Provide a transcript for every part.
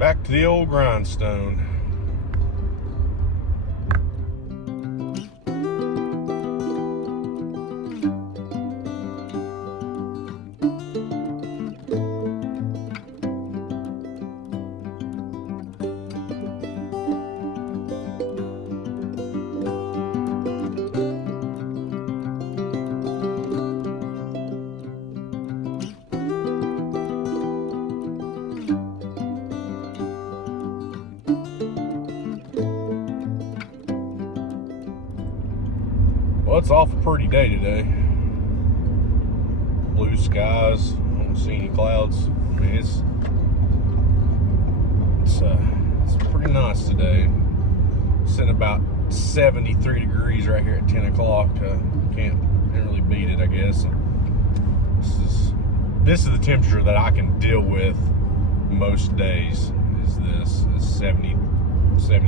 Back to the old grindstone. Well, it's off a pretty day today. Blue skies. I don't see any clouds. I mean, it's pretty nice today. Sitting about 73 degrees right here at 10 o'clock. Can't really beat it, I guess. This is the temperature that I can deal with most days. Is 70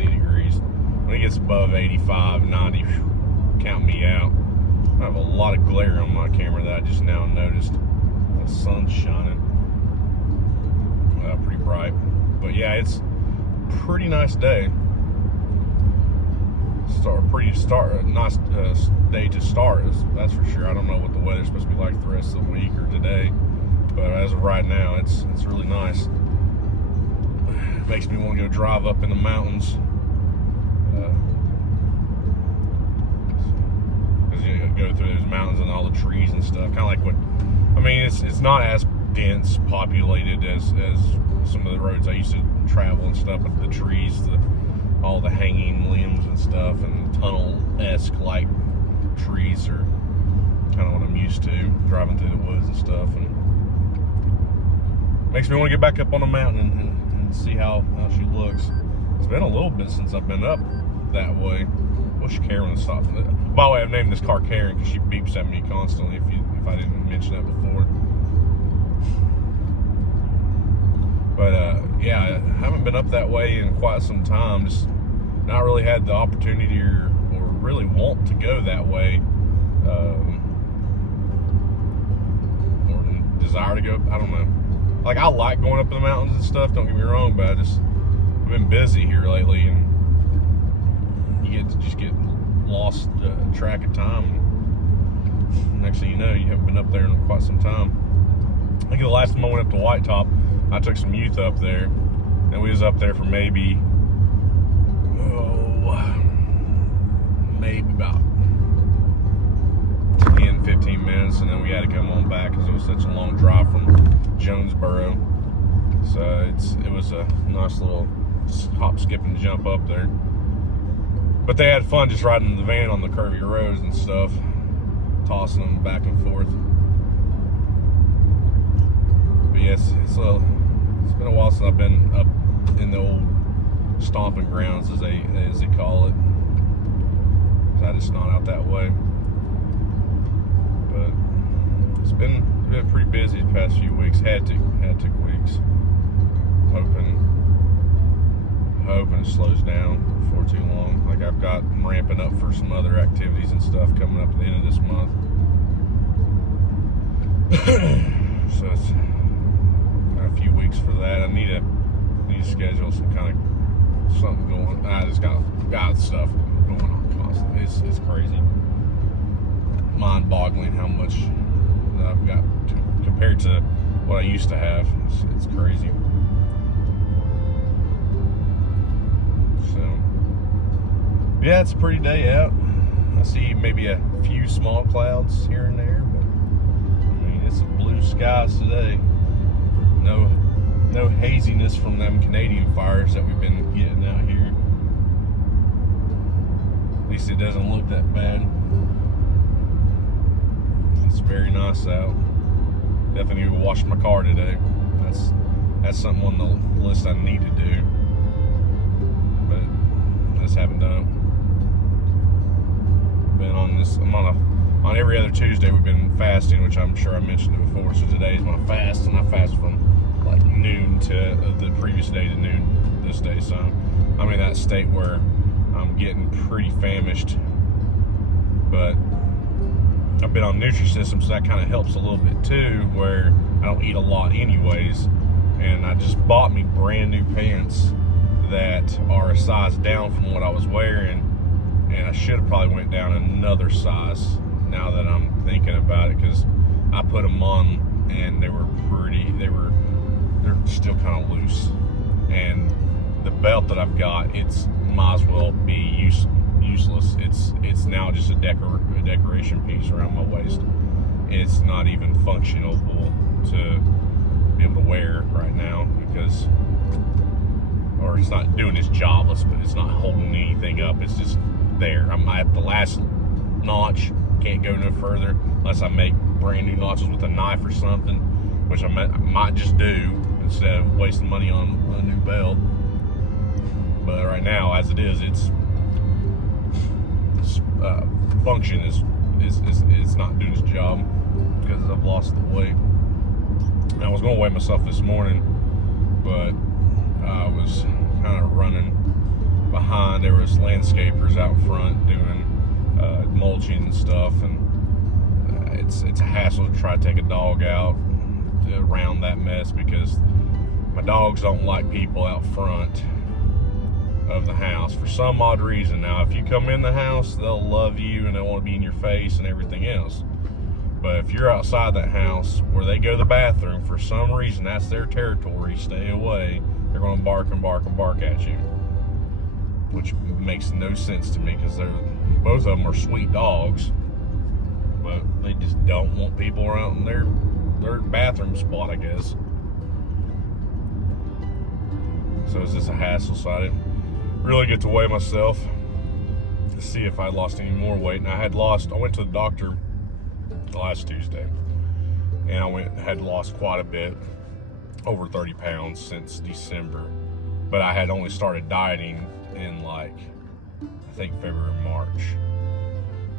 degrees. When it gets above 85, 90. Count me out. I have a lot of glare on my camera that I just now noticed. The sun's shining pretty bright, but yeah, it's a pretty nice day. Nice day to start. That's for sure. I don't know what the weather's supposed to be like the rest of the week or today, but as of right now, it's really nice. It makes me want to go drive up in the mountains. Go through those mountains and all the trees and stuff. Kind of like what, I mean, it's not as dense populated as some of the roads I used to travel and stuff, but the trees, all the hanging limbs and stuff, and tunnel-esque like trees are kind of what I'm used to, driving through the woods and stuff, and makes me want to get back up on the mountain and see how she looks. It's been a little bit since I've been up that way. Wish Karen would stop. By the way, I've named this car Karen because she beeps at me constantly if I didn't mention that before. But yeah, I haven't been up that way in quite some time. Just not really had the opportunity or really want to go that way. Or desire to go. I don't know. Like, I like going up in the mountains and stuff, don't get me wrong, but I've been busy here lately, and you get lost track of time. Next thing you know, you haven't been up there in quite some time. I think the last time I went up to White Top, I took some youth up there, and we was up there for maybe about 10-15 minutes, and then we had to come on back because it was such a long drive from Jonesboro. So it was a nice little hop, skip, and jump up there. But they had fun just riding the van on the curvy roads and stuff, tossing them back and forth. But yes, it's been a while since I've been up in the old stomping grounds, as they call it. I just not out that way. But it's been pretty busy the past few weeks. Hectic weeks. Hoping it slows down before too long. Like, I'm ramping up for some other activities and stuff coming up at the end of this month. So it's got a few weeks for that. I need to schedule some kind of something going. I just got stuff going on constantly. It's crazy, mind-boggling how much that I've got compared to what I used to have. It's crazy. So, yeah, it's a pretty day out. I see maybe a few small clouds here and there, but I mean, it's blue skies today. No haziness from them Canadian fires that we've been getting out here. At least it doesn't look that bad. It's very nice out. Definitely need to wash my car today. That's something on the list I need to do, but I just haven't done it. Been on this. I'm on every other Tuesday. We've been fasting, which I'm sure I mentioned it before. So today's my fast, and I fast from like noon to the previous day to noon this day. So I'm in that state where I'm getting pretty famished, but I've been on Nutrisystem, so that kind of helps a little bit too, where I don't eat a lot anyways, and I just bought me brand new pants that are a size down from what I was wearing, and I should have probably went down another size now that I'm thinking about it, because I put them on and they're still kind of loose, and the belt that I've got, it's might as well be useless. It's now just a decoration piece around my waist. It's not even functional to be able to wear right now, because, or it's not doing its job, but it's not holding anything up. It's just there. I'm at the last notch, can't go no further unless I make brand new notches with a knife or something, which I might just do instead of wasting money on a new belt. But right now, as it is, its function is not doing its job because I've lost the weight. I was going to weigh myself this morning, but I was kind of running behind. There was landscapers out front doing mulching and stuff, and it's a hassle to try to take a dog out around that mess, because my dogs don't like people out front of the house for some odd reason. Now, if you come in the house, they'll love you and they want to be in your face and everything else. But if you're outside that house where they go to the bathroom, for some reason, that's their territory, stay away. They're going to bark and bark and bark at you, which makes no sense to me, because both of them are sweet dogs, but they just don't want people around their bathroom spot, I guess. So it's just a hassle. So I didn't really get to weigh myself to see if I lost any more weight. And I went to the doctor last Tuesday, and I had lost quite a bit, over 30 pounds since December. But I had only started dieting in I think February, March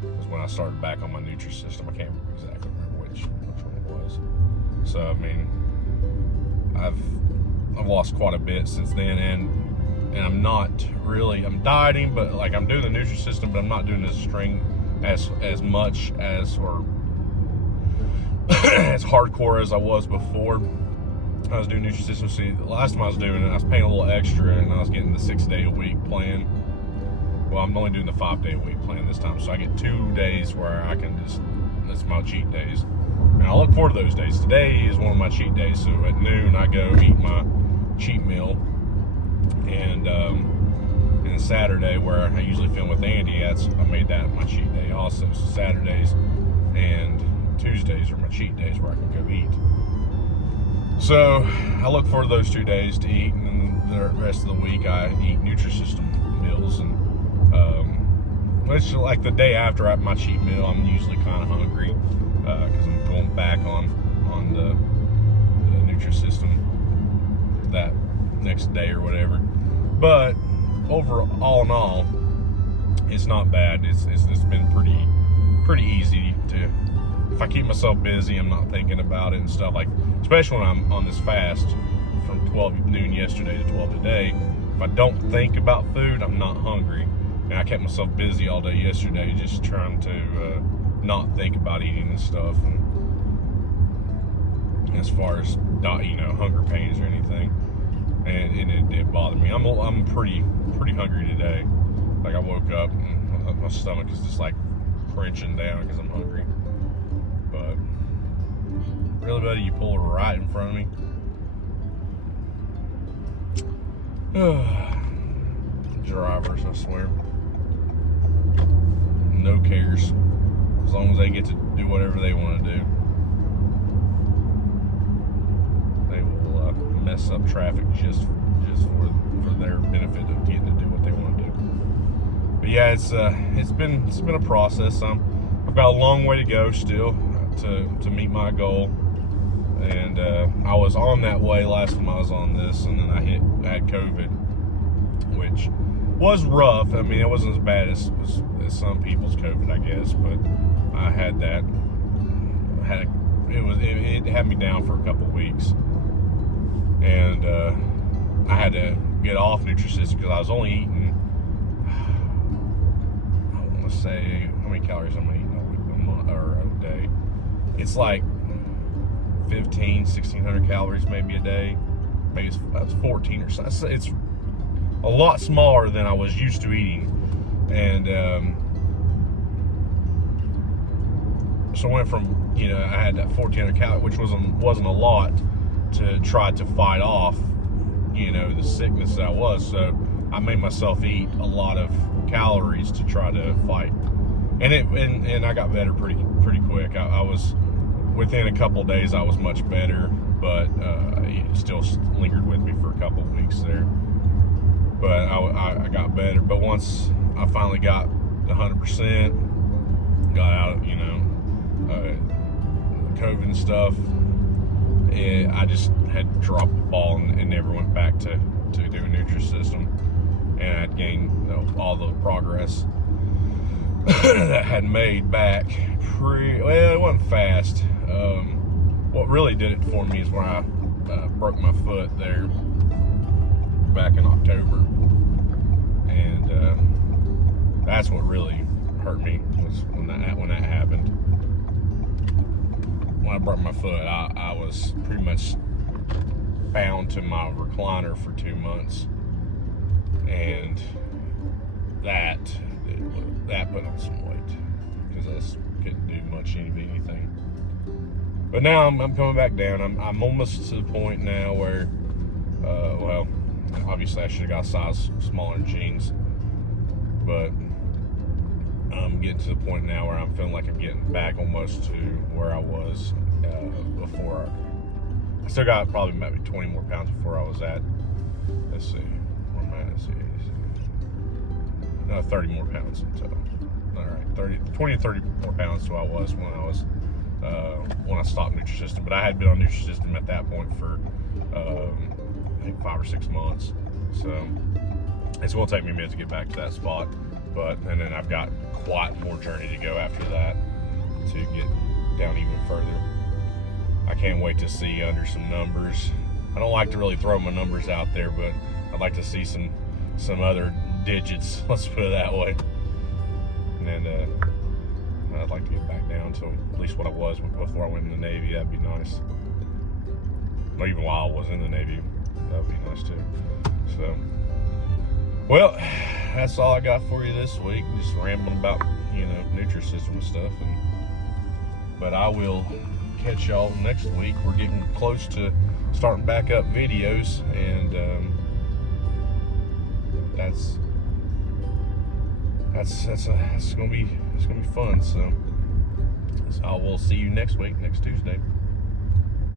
was when I started back on my Nutrisystem. I can't exactly remember which one it was. So I mean, I've lost quite a bit since then, and I'm dieting, but I'm doing the Nutrisystem, but I'm not doing the string as much as, or as hardcore as I was before. I was doing Nutrisystem. See, the last time I was doing it, I was paying a little extra, and I was getting the 6-day-a-week plan. Well, I'm only doing the 5-day-a-week plan this time, so I get 2 days where I can that's my cheat days. And I look forward to those days. Today is one of my cheat days, so at noon I go eat my cheat meal. And Saturday, where I usually film with Andy, I made that my cheat day also. So Saturdays and Tuesdays are my cheat days where I can go eat. So I look forward to those 2 days to eat, and then the rest of the week I eat Nutrisystem meals. And it's the day after my cheat meal, I'm usually kind of hungry because I'm going back on the Nutrisystem that next day or whatever. But all in all, it's not bad. It's been pretty easy to. If I keep myself busy, I'm not thinking about it and stuff, especially when I'm on this fast from 12 noon yesterday to 12 today. If I don't think about food, I'm not hungry. And I kept myself busy all day yesterday, just trying to not think about eating and stuff. And as far as hunger pains or anything, and it did bother me. I'm pretty hungry today. I woke up and my stomach is just crunching down because I'm hungry. But really, buddy, you pull right in front of me. Drivers, I swear. No cares. As long as they get to do whatever they want to do. They will mess up traffic just for their benefit of getting to do what they want to do. But yeah, it's been a process. I've got a long way to go still to meet my goal, and I was on that way last time I was on this, and then I had COVID, which was rough. I mean, it wasn't as bad as some people's COVID, I guess, but I had that. It had me down for a couple weeks, and I had to get off Nutrisystem because I was only eating, I want to say, how many calories I'm eating a month or a day. It's 1,500, 1,600 calories maybe a day. maybe it was 14 or something. It's a lot smaller than I was used to eating, and so I went from, you know, I had that 1,400 calories, which wasn't a lot to try to fight off, you know, the sickness that I was. So I made myself eat a lot of calories to try to fight, and I got better pretty quick. I was within a couple of days, I was much better, but it still lingered with me for a couple of weeks there. But I got better. But once I finally got 100%, got out, you know, COVID and stuff, I just had dropped the ball and never went back to doing Nutrisystem. And I'd gained, you know, all the progress that I had made back well, it wasn't fast. What really did it for me is when I broke my foot there back in October, and that's what really hurt me, was when that happened. When I broke my foot, I was pretty much bound to my recliner for 2 months, and that put on some weight because I just couldn't do much anything. But now I'm coming back down. I'm almost to the point now where, well, obviously I should have got a size smaller in jeans, but I'm getting to the point now where I'm feeling like I'm getting back almost to where I was before. I still got probably maybe 20 more pounds before I was at, let's see, where am I at? Let's see. No, 30 more pounds in total. All right, 20 to 30 more pounds to I was when I stopped Nutrisystem. But I had been on Nutrisystem at that point for I think 5 or 6 months. So it's going to take me a minute to get back to that spot. And then I've got quite more journey to go after that to get down even further. I can't wait to see under some numbers. I don't like to really throw my numbers out there, but I'd like to see some other digits, let's put it that way. And I'd like to get back down to at least what I was before I went in the Navy. That'd be nice. Or even while I was in the Navy, that'd be nice too. So, well, that's all I got for you this week. Just rambling about, you know, Nutrisystem and stuff. But I will catch y'all next week. We're getting close to starting back up videos, and it's gonna be fun. So I will see you next week, next Tuesday.